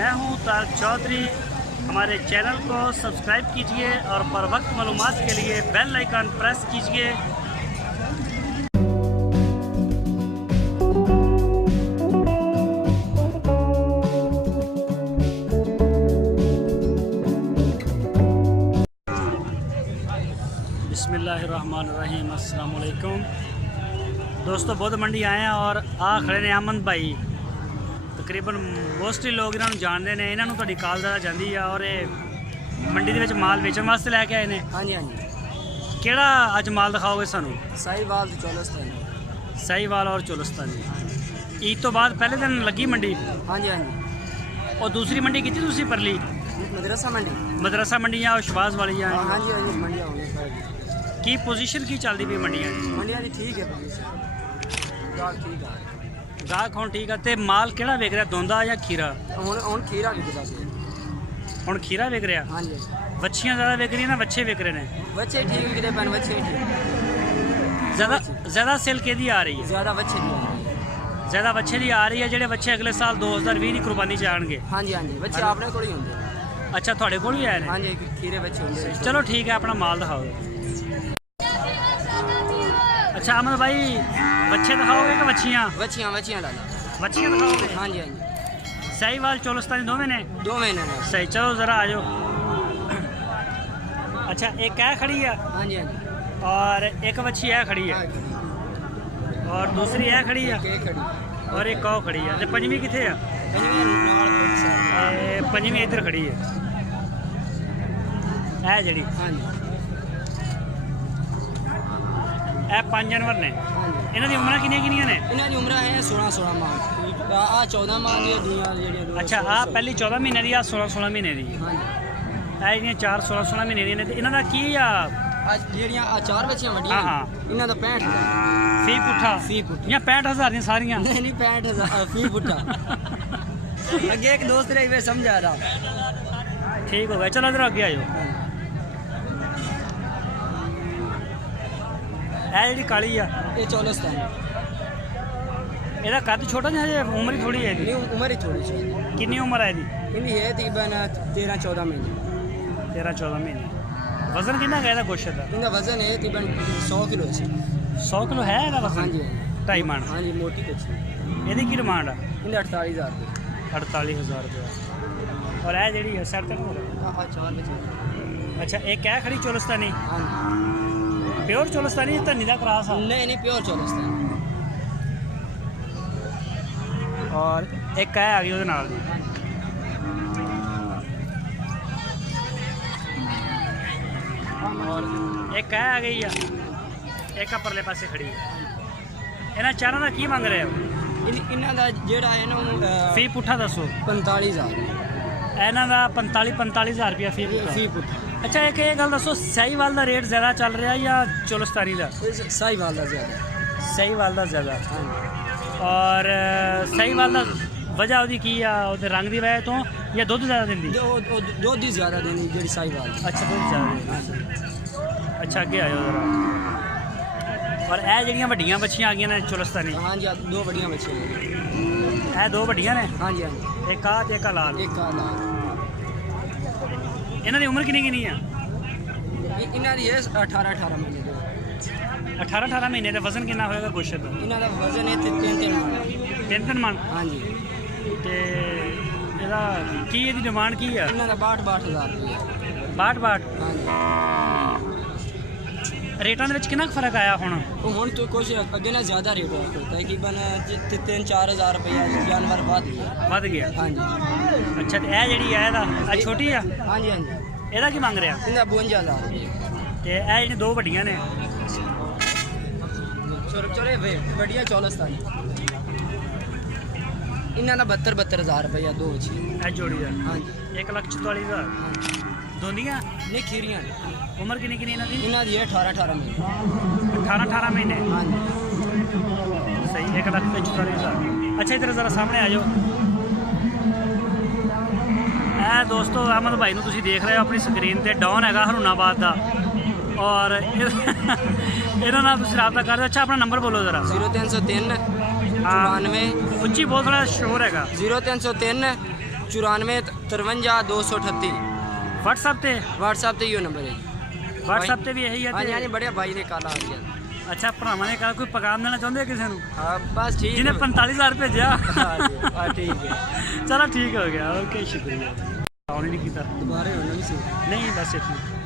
मैं हूं तारक चौधरी। हमारे चैनल को सब्सक्राइब कीजिए और बर वक्त मालूमात के लिए बेल आइकन प्रेस कीजिए। बिस्मिल्लाहिर्रहमानिर्रहीम। अस्सलाम वालेकुम दोस्तों, बौद्ध मंडी आए हैं और आ खड़े ने अमन भाई। तकरीबन मोस्टली लोग इन्होंने जानते हैं, इन्होंने तुहाडी कॉल ज़्यादा जाती है और ये मंडी के माल बेचने वास्ते लैके आए हैं। हाँ जी हाँ जी। केड़ा अज माल दिखाओगे सानू? साहिवाल तो चोलस्तानी। साहिवाल और चोलस्तानी। ईद तो बाद पहले दिन लगी मंडी? हाँ जी हाँ जी। और दूसरी मंडी की तुसी परली? मदरसा मंडी। मदरसा मंडी या शहबाज वाली? हाँ जी हाँ जी, मंडियाँ होंगी। की पोजीशन की चलती पई मंडियां दी? मंडियाँ दी ठीक है पोजीशन, गाहक ठीक है। गाहक हुण ठीक है। ते माल केड़ा विक रहा, दोंदा या खीरा? हुण खीरा विकदा सी। हुण खीरा विक रहा? हाँ जी। बच्चियां ज़्यादा विक रही ना बच्चे विक रहे हैं? बच्चे ठीक विकदे पैन, बच्चे ठीक। ज़्यादा सेल केदी आ रही है? ज़्यादा बच्चे दी आ रही है। ज़्यादा बच्चे दी आ रही है, जेडे बच्चे अगले साल 2020 की कुर्बानी च आएंगे? हाँ जी हाँ जी, बच्चे अपने को ही होंगे। अच्छा, थोड़े को ही आए हैं? हाँ जी, खीरे बच्चे होंगे। चलो ठीक है, अपना माल दिखाओ। अच्छा अमन भाई, बच्चे दिखाओगे कि बच्चियाँ? बच्चियाँ बच्चियाँ डाला। बच्चियाँ दिखाओगे? हाँ जी हाँ जी। साहिवाल चोलस्तानी दो महीने? 2 महीने में। सही, चलो ज़रा आ जाओ। अच्छा, एक है खड़ी है? हाँ जी हाँ जी। और एक बच्ची है खड़ी है? और दूसरी है खड़ी है? एक खड़ी और एक कौ खड़ी है। ते पंजवी किथे है? पंजवी इधर खड़ी है जड़ी। हाँ जी। ए 5 जानवर ने। इन्हां दी उम्रां किन्नियां ने? इन्हां दी उम्र है 16 माह। आ 14 माह दी दी। अच्छा, आ पहली 14 महीने दी, आ 16 महीने दी। हाँ जी। ए जियां 4 16 महीने दी ने। ते इन्हां दा की आ आज जेड़ियां आ 4 बच्चियां वड्डियां? हाँ। इन्हां दा 65,000 फी पुट्ठा? फी पुट्ठा। या 65,000 दी सारियां? नहीं नहीं, 65,000 फी पुट्ठा। आगे एक दोस्त रे वे समझा रहा। ठीक हो गया, चलो इधर आगे आयो। ए जी काली आ, ये चोलस्तानी। ਇਹਦਾ ਕੱਦ ਛੋਟਾ ਜਿਹਾ ਹੈ, ਉਮਰ ਹੀ ਥੋੜੀ ਹੈ ਇਹਦੀ? नहीं उम्र ही थोड़ी सी। ਕਿੰਨੀ ਉਮਰ ਹੈ ਇਹਦੀ? इनकी है तकरीबन 13-14 महीने। 13-14 ਮਹੀਨੇ। ਵਜ਼ਨ ਕਿੰਨਾ ਹੈ ਇਹਦਾ ਗੋਸ਼ਤ ਦਾ? इनका वजन है तकरीबन 100 किलो है। 100 ਕਿਲੋ ਹੈ ਇਹਦਾ हाँ ਵਜ਼ਨ? जी 2.5 ਮਣ। हाँ जी, मोटी कुछ। ਇਹਦੀ ਕੀ ਡਿਮਾਂਡ ਆ? इनका 48,000 रुपये। 48,000 ਰੁਪਏ। ਔਰ ਇਹ ਜਿਹੜੀ ਹੈ ਸੈਟ ਤੇ ਹੋ ਰਿਹਾ? हाँ 4 बच्चे। ਅੱਛਾ, ਇੱਕ ਹੈ ਖੜੀ ਚੋਲਸਤਾਨੀ? हाँ जी। ਪਿਓਰ ਚੋਲਸਤਾਨੀ ਧੰਨੀ ਦਾ ਕਰਾਸ ਆ? नहीं नहीं, प्योर चोलस्तानी। ਔਰ ਇੱਕ ਹੈ ਆ ਗਈ ਉਹਦੇ ਨਾਲ ਦੀ। ਔਰ ਇੱਕ ਹੈ ਆ ਗਈ ਆ, ਇੱਕ ਆ ਪਰਲੇ ਪਾਸੇ ਖੜੀ ਹੈ। ਇਹਨਾਂ ਚਾਰਾਂ ਦਾ ਕੀ ਮੰਗ ਰਹੇ ਹੋ? इन्हां दा जेड़ा है ना ਫੀ ਪੁੱਠਾ ਦੱਸੋ। 45,000 ਇਹਨਾਂ ਦਾ 45,000 ਰੁਪਇਆ ਫੀ ਪੁੱਠਾ। फी पुट्ठा। ਅੱਛਾ, ਇੱਕ ਇਹ ਗੱਲ ਦੱਸੋ, ਸਾਹੀਵਾਲ ਦਾ ਰੇਟ ਜ਼ਿਆਦਾ ਚੱਲ ਰਿਹਾ ਜਾਂ ਚੋਲਸਤਾਨੀ ਦਾ? साहिवाल दा ज्यादा। ਸਾਹੀਵਾਲ ਦਾ ਜ਼ਿਆਦਾ। हाँ जी। ਔਰ ਸਾਹੀਵਾਲ ਦਾ ਵਜ੍ਹਾ ਉਹਦੀ ਕੀ ਆ? ਉਹਦੇ ਰੰਗ ਦੀ ਵਜ੍ਹਾ ਤੋਂ ਜਾਂ ਦੁੱਧ ਜ਼ਿਆਦਾ ਦਿੰਦੀ? दो दी ज्यादा देनी जेड़ी साहिवाल। ਅੱਛਾ, ਦੁੱਧ ਜ਼ਿਆਦਾ ਦਿੰਦੀ। ਅੱਛਾ, ਅੱਗੇ ਆਇਓ ਜ਼ਰਾ। ਔਰ ਇਹ ਜਿਹੜੀਆਂ ਵੱਡੀਆਂ ਬੱਚੀਆਂ ਆ ਗਈਆਂ ਨੇ ਚੋਲਸਤਾਨੀ? हाँ जी, 2 बढ़िया बच्चे हैं। ਇਹ 2 ਵੱਡੀਆਂ ਨੇ? हाँ जी हाँ जी। ਇੱਕ ਆ ਤੇ ਇੱਕ ਆ ਲਾਲ। एक का लाल। ਇਹਨਾਂ ਦੀ ਉਮਰ ਕਿੰਨੀ ਕਿੰਨੀ ਆ? इन्हां दी है 18 महीने दे। 18 ਮਹੀਨੇ ਦਾ। ਵਜ਼ਨ ਕਿੰਨਾ ਹੋਏਗਾ ਗੋਸ਼ਤ ਦਾ? इन्हां दा वजन है 3 मण। 3 ਮਣ। हाँ जी। ਤੇ ਇਹਦਾ ਕੀ, ਇਹਦੀ ਡਿਮਾਂਡ ਕੀ ਆ? इन्हां दा 62,000 रुपये। 62? हाँ जी। ਰੇਟਾਂ ਦੇ ਵਿੱਚ ਕਿੰਨਾ ਕੁ ਫਰਕ ਆਇਆ ਹੁਣ? तो हुण तो कुछ अगे ना ज्यादा रेट है, तकरीबन 3-4 हज़ार रुपया जानवर बाद गया। ਵੱਧ ਗਿਆ? हाँ जी। ਅੱਛਾ, ਤੇ ਇਹ ਜਿਹੜੀ ਆ ਇਹਦਾ ਇਹ ਛੋਟੀ ਆ, हाँ जी हाँ जी। ਇਹਦਾ ਕੀ ਮੰਗ ਰਿਹਾ? इन्हां 52,000 रुपये। ਤੇ ਇਹ ਜਿਹੜੀਆਂ 2 ਵੱਡੀਆਂ ਨੇ? चले वे बढ़िया चौलस्तानी। इन्हां दा 72,000 रुपया 2 बच्ची। ਇਹ ਜੋੜੀ ਦਾ हाँ जी। 1,44,000। हाँ जी। ਦੋਂਦੀਆਂ? नहीं खीरियां ने। ਉਮਰ ਕਿੰਨੀ ਕਿੰਨੀ ਇਹਨਾਂ ਦੀ? इन्हां दी है 18 महीने। 18 ਮਹੀਨੇ। हाँ जी। सही, 1,44,000। अच्छा, इधर ज़रा सामने आ जाओ। ਇਹ ਦੋਸਤੋ ਅਹਿਮਦ ਭਾਈ ਨੂੰ ਤੁਸੀਂ ਦੇਖ ਰਹੇ ਹੋ ਆਪਣੀ ਸਕਰੀਨ ਤੇ। ਡੌਨ ਹੈਗਾ ਹਰੂਨਾਬਾਦ ਦਾ। ਔਰ ਇਹਨਾਂ ਨਾਲ ਤੁਸੀਂ ਰਾਬਤਾ ਕਰਦੇ। ਅੱਛਾ, ਆਪਣਾ ਨੰਬਰ ਬੋਲੋ ਜ਼ਰਾ। 0303 94। ਉੱਚੀ ਬਹੁਤ ਥੋੜਾ ਸ਼ੋਰ ਹੈਗਾ। 0303 94 53 238 WhatsApp ਤੇ WhatsApp ਤੇ ਇਹੋ ਨੰਬਰ ਹੈ ਜੀ। WhatsApp ਤੇ ਵੀ ਇਹੀ ਹੈ ਹਾਂਜੀ ਤੇ ਹਾਂਜੀ ਬੜਿਆ ਭਾਈ ਨੇ ਕਾਲਾ ਆ ਗਿਆ। ਅੱਛਾ ਭਰਾਵਾਂ ਨੇ ਕਹਾ ਕੋਈ ਪੈਗਾਮ ਦੇਣਾ ਚਾਹੁੰਦੇ ਕਿਸੇ ਨੂੰ ਹਾਂ ਬਸ ਠੀਕ ਜਿਹਨੇ 45,000 ਭੇਜਿਆ ਹਾਂ ਠੀਕ ਹੈ। ਚਲੋ ਠੀਕ ਹੋ ਗਿਆ ਓਕੇ ਸ਼ੁਕਰੀਆ ਆਉਣ ਹੀ ਨਹੀਂ ਕੀਤਾ ਦੁਬਾਰੇ ਹੋਣਾ ਵੀ ਸੀ। ਨਹੀਂ ਬਸ ਇਤਨੀ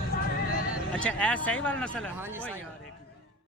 अच्छा ऐसा सही वाला नस्ल है हाँ जी, ओए सही। यार